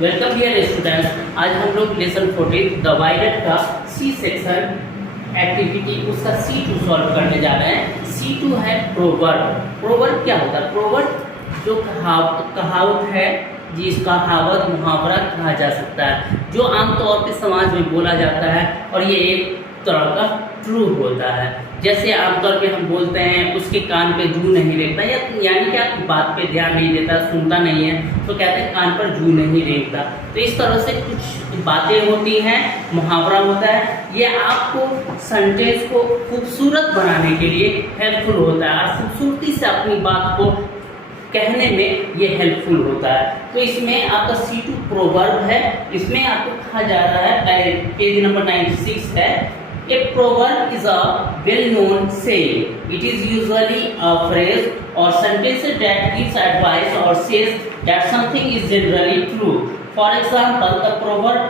Welcome dear students. आज हम लोग लेसन 14 डिवाइडेड का सी सेक्शन एक्टिविटी उसका C2 सॉल्व करने जा रहे हैं। C2 है प्रोवर्ब। प्रोवर्ब क्या होता है? प्रोवर्ब जो कहावत है, जिसका कहावत मुहावरा कहा जा सकता है, जो आमतौर पे समाज में बोला जाता है और ये एक तरह का ट्रू होता है। जैसे आमतौर पे हम बोलते हैं उसके कान पे जू नहीं रेंगता, या यानी कि आपकी बात पे ध्यान नहीं देता, सुनता नहीं है, तो कहते हैं कान पर जू नहीं रेंगता। तो इस तरह से कुछ बातें होती हैं, मुहावरा होता है। ये आपको सेंटेंस को खूबसूरत बनाने के लिए हेल्पफुल होता है और खूबसूरती से अपनी बात को कहने में ये हेल्पफुल होता है। तो इसमें आपका C2 प्रोवर्ब है। इसमें आपको कहा जा रहा है, पेज नंबर 96 है। A proverb is a well-known saying. It is usually a phrase or sentence that gives advice or says that something is generally true. For example, the proverb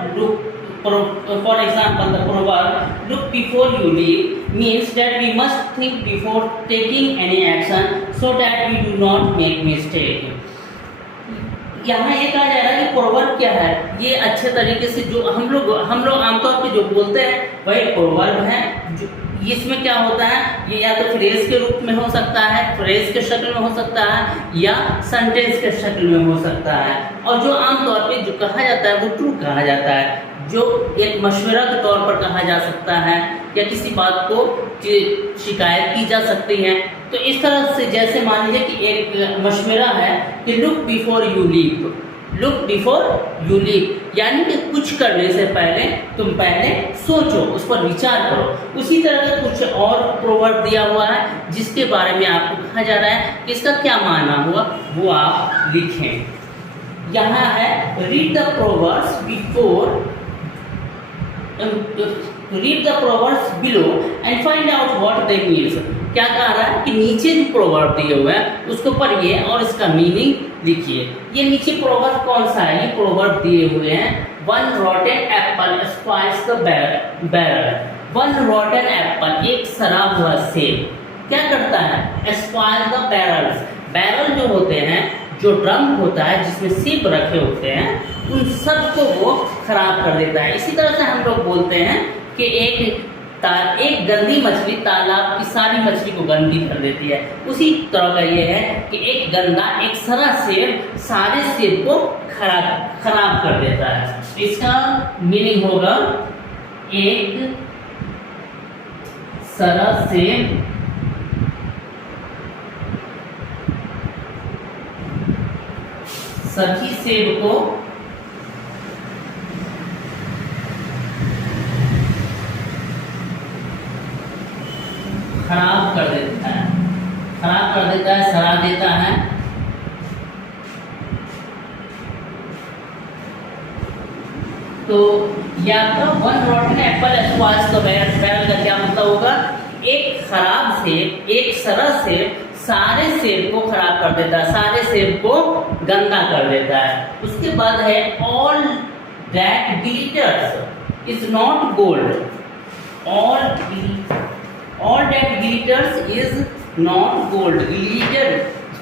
"Look before you leap" means that we must think before taking any action so that we do not make mistake. यहाँ ये कहा जा रहा है कि proverb क्या है। ये अच्छे तरीके से जो हम लोग आमतौर पे जो बोलते हैं वही प्रोवर्ब है। इसमें क्या होता है, ये या तो फ्रेज के रूप में हो सकता है, फ्रेज के शक्ल में हो सकता है, या सेंटेंस के शक्ल में हो सकता है। और जो आमतौर पे जो कहा जाता है वो ट्रू कहा जाता है, जो एक मशवरा के तौर पर कहा जा सकता है, या किसी बात को शिकायत की जा सकती है। तो इस तरह से जैसे मान लीजिए कि एक मशवरा है कि look before you leap, look before you leap, यानी कि कुछ करने से पहले तुम पहले सोचो, उस पर विचार करो। उसी तरह का कुछ और प्रोवर्ब दिया हुआ है जिसके बारे में आपको कहा जा रहा है कि इसका क्या माना हुआ वो आप लिखें। यहाँ है read the proverbs before read the proverbs below and find out what they mean। क्या कह रहा है कि नीचे जो प्रोवर्ब दिए हुए हैं उसको पढ़िए और इसका मीनिंग लिखिए। ये नीचे प्रोवर्ब कौन सा है? ये प्रोवर्ब दिए हुए हैं One rotten apple spoils the barrel। One rotten apple, एक सड़ा हुआ सेब क्या करता है? Spoils the barrels। बैरल जो होते हैं, जो ड्रम होता है जिसमें सेब रखे होते हैं, उन सबको वो खराब कर देता है। इसी तरह से हम लोग बोलते हैं कि एक गंदी मछली तालाब की सारी मछली को गंदी कर देती है। उसी तरह का ये है कि एक गंदा, एक सड़ा सेब सारे सेब को खराब कर देता है। इसका मीनिंग होगा एक सड़ा सेब सभी सेब को खराब कर देता है, सड़ा देता है। तो या तो one रॉटन Apple spoils the barrel का क्या मतलब होगा? एक खराब सेब, एक सड़ा सेब सारे सेब को खराब कर देता है, सारे सेब को गंदा कर देता है। उसके बाद है all that glitters is not gold. All that glitters is not gold. Glitter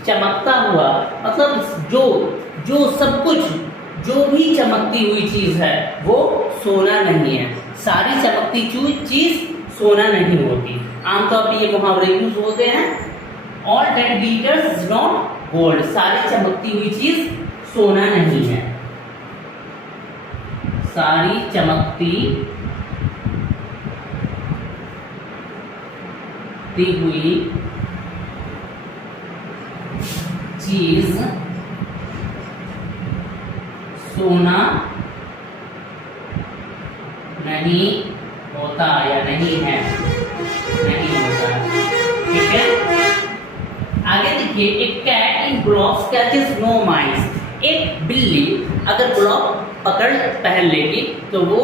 चमकता हुआ, मतलब जो सब कुछ, जो भी चमकती हुई चीज है वो सोना नहीं है। सारी चमकती चीज सोना नहीं होती। आमतौर पर ये मुहावरे यूज होते हैं। All that glitters is not gold. सारी चमकती हुई चीज सोना नहीं है। सारी चमकती हुई चीज सोना नहीं होता या नहीं है, नहीं होता। ठीक है, आगे देखिए। एक कैट इन ग्लोव्स कैचेस नो माइस। एक बिल्ली अगर ग्लोव पहन लेगी तो वो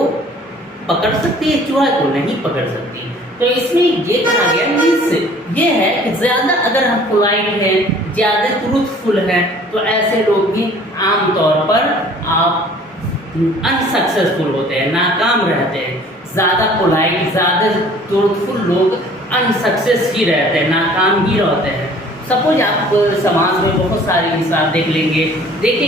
पकड़ सकती है, चूहा को नहीं पकड़ सकती। तो इसमें ये कहा गया मीन्स ये है कि ज़्यादा अगर हम पोलाइट हैं, ज़्यादा ट्रूथफुल हैं, तो ऐसे लोग भी आमतौर पर आप अनसक्सेसफुल होते हैं, नाकाम रहते हैं। ज़्यादा पोलाइट, ज़्यादा ट्रूथफुल लोग अनसक्सेस ही रहते हैं, नाकाम ही रहते हैं। सपोज आप समाज में बहुत सारे इंसान देखेंगे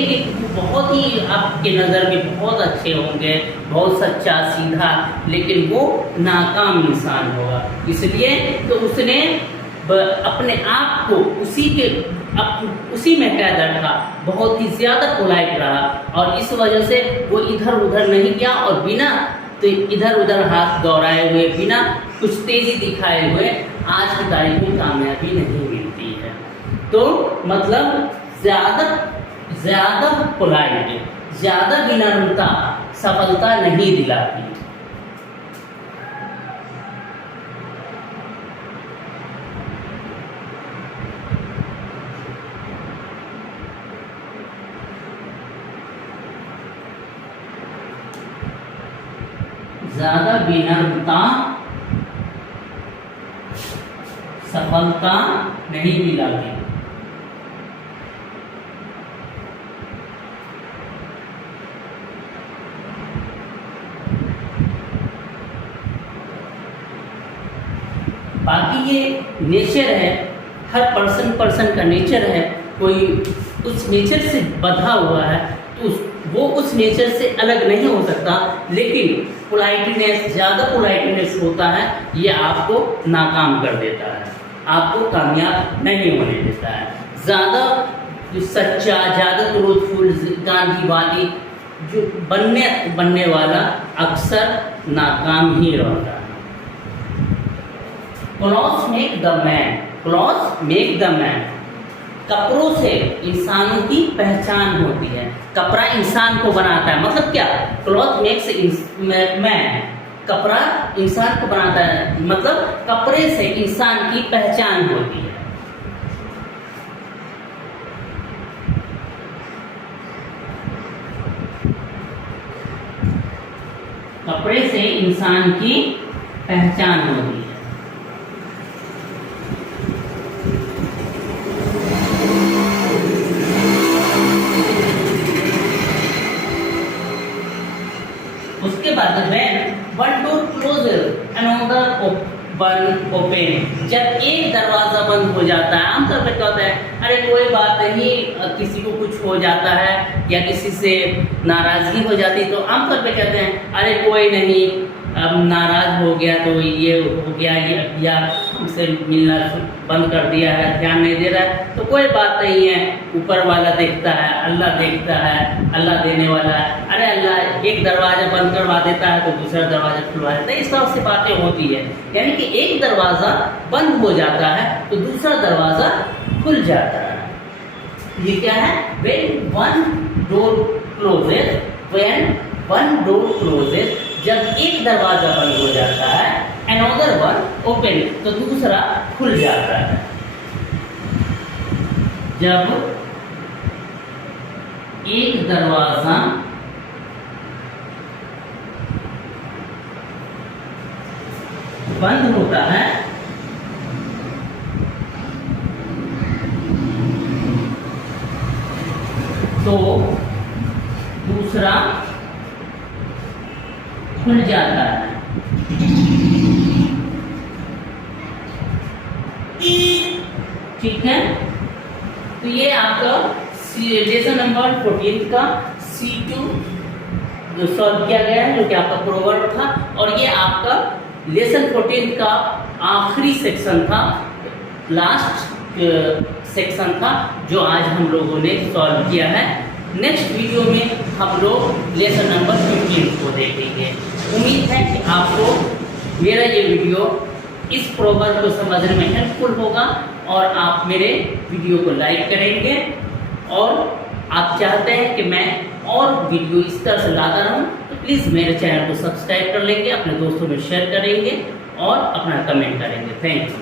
कि बहुत ही आपके नज़र में बहुत अच्छे होंगे, बहुत सच्चा सीधा, लेकिन वो नाकाम इंसान होगा। इसलिए तो उसने अपने आप को उसी में कैद रखा, बहुत ही ज़्यादा पोलाइट रहा, और इस वजह से वो इधर उधर नहीं गया, और बिना तो इधर उधर हाथ दौड़ाए हुए, बिना कुछ तेज़ी दिखाए हुए आज की तारीख में कामयाबी नहीं मिलती है। तो मतलब ज़्यादा पोलाइट, ज़्यादा विनम्रता सफलता नहीं दिलाती। ज़्यादा विनम्रता सफलता नहीं दिलाती। बाकी ये नेचर है, हर पर्सन का नेचर है, कोई उस नेचर से बंधा हुआ है तो वो उस नेचर से अलग नहीं हो सकता। लेकिन पोलाइटनेस, ज़्यादा पोलाइटनेस होता है, ये आपको नाकाम कर देता है, आपको कामयाब नहीं होने देता है। ज़्यादा सच्चा, ज़्यादा क्रोधफुल, गांधीवादी जो बनने वाला अक्सर नाकाम ही रहता है। Clothes make the man, clothes make the man. कपड़ों से इंसानों की पहचान होती है, कपड़ा इंसान को बनाता है। मतलब क्या, क्लॉथ मेक्स मैन, कपड़ा इंसान को बनाता है, मतलब कपड़े से इंसान की पहचान होती है। कपड़े से इंसान की पहचान होती है। उसके बाद one door closer another one open, जब एक दरवाज़ा बंद हो जाता है, आमतौर पर क्या होता है, अरे कोई बात नहीं, किसी को कुछ हो जाता है या किसी से नाराज़गी हो जाती है, तो आमतौर पे कहते हैं अरे कोई नहीं, अब नाराज़ हो गया तो ये हो गया, ये या हमसे मिलना बंद कर दिया है, ध्यान नहीं दे रहा है, तो कोई बात नहीं है, ऊपर वाला देखता है, अल्लाह देखता है, अल्लाह देने वाला है। अरे अल्लाह एक दरवाज़ा बंद करवा देता है तो दूसरा दरवाज़ा खुलवा देता है। इस तरह से बातें होती है, यानी कि एक दरवाज़ा बंद हो जाता है तो दूसरा दरवाज़ा खुल जाता है। ये क्या है, when one door closes, जब एक दरवाजा बंद हो जाता है, another one open, तो दूसरा खुल जाता है। जब एक दरवाजा बंद होता है तो दूसरा खुल जाता है। ठीक है, तो ये आपका लेसन नंबर 14 का C2 जो सॉल्व किया गया है, जो कि आपका प्रोवर्ब था, और ये आपका लेसन 14 का आखिरी सेक्शन था, लास्ट सेक्शन था, जो आज हम लोगों ने सॉल्व किया है। नेक्स्ट वीडियो में हम लोग लेसन नंबर 15 को देखेंगे। उम्मीद है कि आपको मेरा ये वीडियो इस प्रोवर्ब को समझने में हेल्पफुल होगा और आप मेरे वीडियो को लाइक करेंगे, और आप चाहते हैं कि मैं और वीडियो इस तरह से लाता रहूं, तो प्लीज़ मेरे चैनल को सब्सक्राइब कर लेंगे, अपने दोस्तों में शेयर करेंगे और अपना कमेंट करेंगे। Thank you.